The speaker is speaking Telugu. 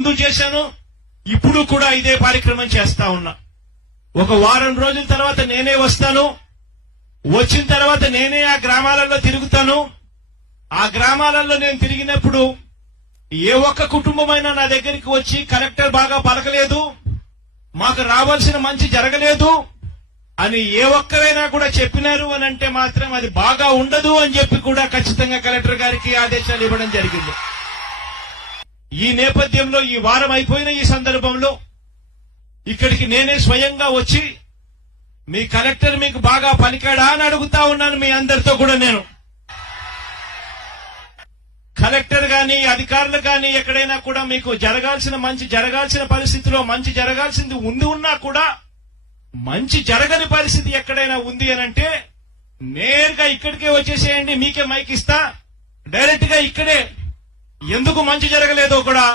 ముందు చేశాను, ఇప్పుడు కూడా ఇదే కార్యక్రమం చేస్తా ఉన్నా. ఒక వారం రోజుల తర్వాత నేనే వస్తాను. వచ్చిన తర్వాత నేనే ఆ గ్రామాలలో తిరుగుతాను. ఆ గ్రామాలలో నేను తిరిగినప్పుడు ఏ ఒక్క కుటుంబమైనా నా దగ్గరికి వచ్చి కలెక్టర్ బాగా పలకలేదు, మాకు రావాల్సిన మంచి జరగలేదు అని ఏ ఒక్కరైనా కూడా చెప్పినారు అని అంటే మాత్రం అది బాగా ఉండదు అని చెప్పి కూడా ఖచ్చితంగా కలెక్టర్ గారికి ఆదేశాలు ఇవ్వడం జరిగింది. ఈ నేపథ్యంలో ఈ వారం అయిపోయిన ఈ సందర్భంలో ఇక్కడికి నేనే స్వయంగా వచ్చి మీ కలెక్టర్ మీకు బాగా పలికాడా అని అడుగుతా ఉన్నాను మీ అందరితో కూడా. నేను కలెక్టర్ గాని అధికారులు గాని ఎక్కడైనా కూడా మీకు జరగాల్సిన మంచి జరగాల్సిన పరిస్థితిలో మంచి జరగాల్సింది ఉన్నా కూడా మంచి జరగని పరిస్థితి ఎక్కడైనా ఉంది అని అంటే నేరుగా ఇక్కడికే వచ్చేసేయండి, మీకే మైక్ ఇస్తా, డైరెక్ట్ గా ఇక్కడే ఎందుకు మంచి జరగలేదో కూడా